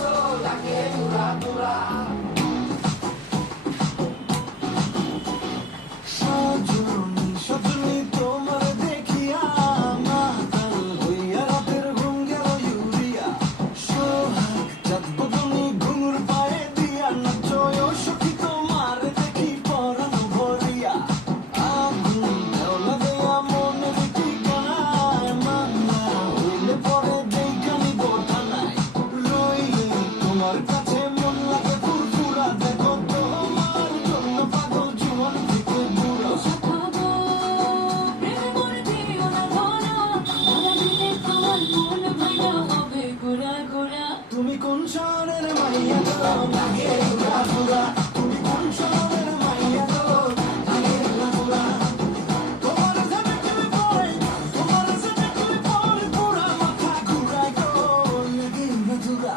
গো লাগে উড়া দুরা। সজনী সজনী তোমার দেখিয়া মাতাল হইয়া রাতের ঘুম গেল ইউরিয়া। সোহাগ চাঁদ বদনী ঘুঙুর পায়ে দিয়া নাচয় সখী তোমার দেখি পরানো ভরিয়া। আগুন ঢেউলা দেয়া মনের ঠিকানায় মামলা হইলে পরে যেইখানি বোঠানায়। রইলে তোমার কাছে মন লাগে ফুরফুরা, দেখো তোমার জন্য পাগল জীবন থেকে বুড়ো। খাবো প্রেমে মরে দিও না ধরা, ধরা দিলে আমার মন ভাঙা হবে গোড়া গোড়া। তুমি কোন শহরের মাইয়া গো লাগে উড়া দুরা। তুমি কোন শহরের মাইয়া গো লাগে উড়া দুরা। তোমার যে দেখলে পরে, তোমার যে দেখলে পরে পুরা মাথা ঘুরায় গো লাগে উড়া দুরা।